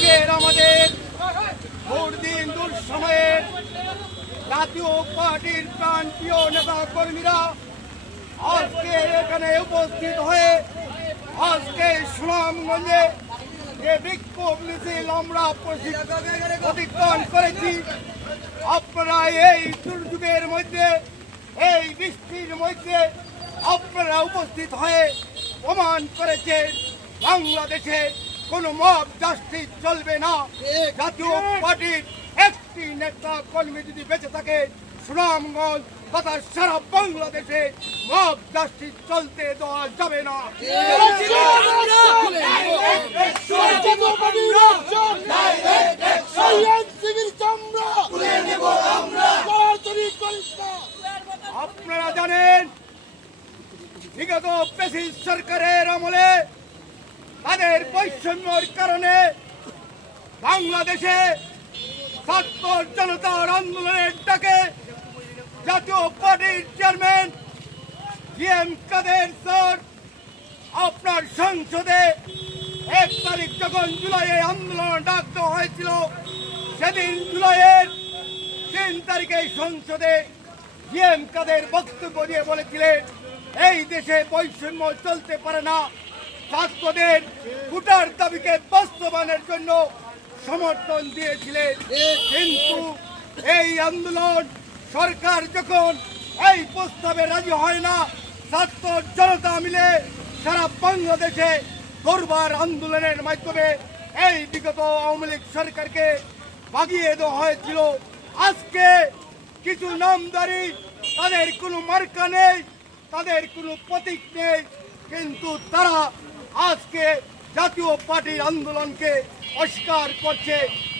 আজকের আমাদের দুর্দিন দুঃসময়ের জাতীয় পার্টির প্রান্তীয় নেতা কর্মীরা আজকে এখানে উপস্থিত হয়ে আজকে সুনামগঞ্জে যে বিক্ষোভ মিছিল আমরা প্রতিক্রমণ করেছি, আপনারা এই দুর্যোগের মধ্যে, এই বৃষ্টির মধ্যে আপনারা উপস্থিত হয়ে প্রমাণ করেছেন বাংলাদেশে কোনো মব জাস্টিস চলবে না। জাতীয় পার্টির একটি নেতা কর্মী যদি বেঁচে থাকে, সুনামগঞ্জ তথা সারা বাংলাদেশে মব জাস্টিস চলতে দেওয়া যাবে না। আপনারা জানেন বিগত ফ্যাসিস্ট সরকারের আমলে তাদের বৈষম্যের কারণে বাংলাদেশে ছাত্র জনতার আন্দোলনের ডাকে জাতীয় পার্টির চেয়ারম্যান জিএম কাদের স্যার আপনার সংসদে 1 তারিখ যখন জুলাইয়ে আন্দোলন ডাক দেওয়া হয়েছিল, সেদিন জুলাইয়ের 3 তারিখে সংসদে জিএম কাদের বক্তব্য দিয়ে বলেছিলেন এই দেশে বৈষম্য চলতে পারে না, ছাত্রদের ভোটার দাবিকে বাস্তবায়নের জন্য সমর্থন দিয়েছিলেন। কিন্তু এই আন্দোলন সরকার যখন এই প্রস্তাবে রাজি হয় না, ছাত্র জনতা মিলে সারা বাংলাদেশে দরবার আন্দোলনের মাধ্যমে এই বিগত আওয়ামী লীগ সরকারকে ভাগিয়ে দেওয়া হয়েছিল। আজকে কিছু নামদারি, তাদের কোনো মার্কা নেই, তাদের কোনো প্রতীক নেই, কিন্তু তারা আজকে জাতীয় পার্টির আন্দোলনকে অস্বীকার করছে।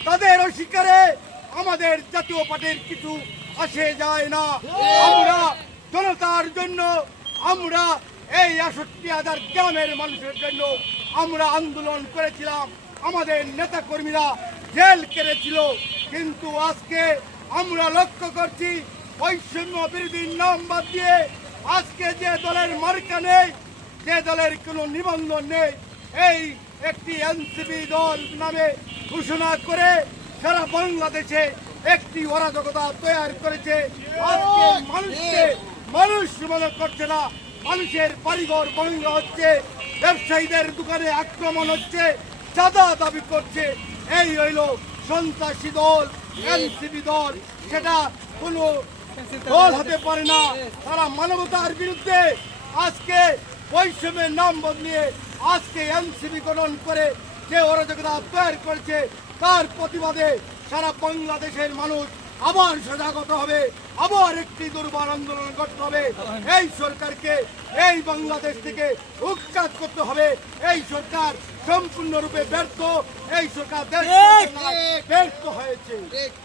তাদের অস্বীকারে আমাদের জাতীয় পার্টির কিছু আসে যায় না। আমরা জনতার জন্য, আমরা এই ৬৮,০০০ গ্রামের মানুষের জন্য আমরা আন্দোলন করেছিলাম। আমাদের নেতা কর্মীরা জেল কেটেছিল, কিন্তু আজকে আমরা লক্ষ্য করছি বৈষম্য বিরোধীর নাম বাদ দিয়ে আজকে যে দলের মার্কা নেই, যে দলের কোনো নিবন্ধন নেই, এই একটি এনসিপি দল নামে ঘোষণা করে সারা বাংলাদেশে একটি অরাজকতা তৈরি করেছে। আজকে মানুষকে মানুষ মনে করছে না, মানুষের বাড়িঘর ভাঙা হচ্ছে, ব্যবসায়ীদের দোকানে আক্রমণ হচ্ছে, চাঁদা দাবি করছে। এই হইল সন্ত্রাসী দল, এনসিপি দল। সেটা কোনো দল হতে পারে না। তারা মানবতার বিরুদ্ধে আজকে বৈষম্যের নাম বদলিয়ে আজকে এনসিপি গঠন করে যে অরাজকতা তৈরি করেছে, তার প্রতিবাদে সারা বাংলাদেশের মানুষ আবার সজাগত হবে, আবার একটি দুর্বার আন্দোলন করতে হবে। এই সরকারকে এই বাংলাদেশ থেকে উৎখাত করতে হবে। এই সরকার সম্পূর্ণরূপে ব্যর্থ, এই সরকার ব্যর্থ হয়েছে।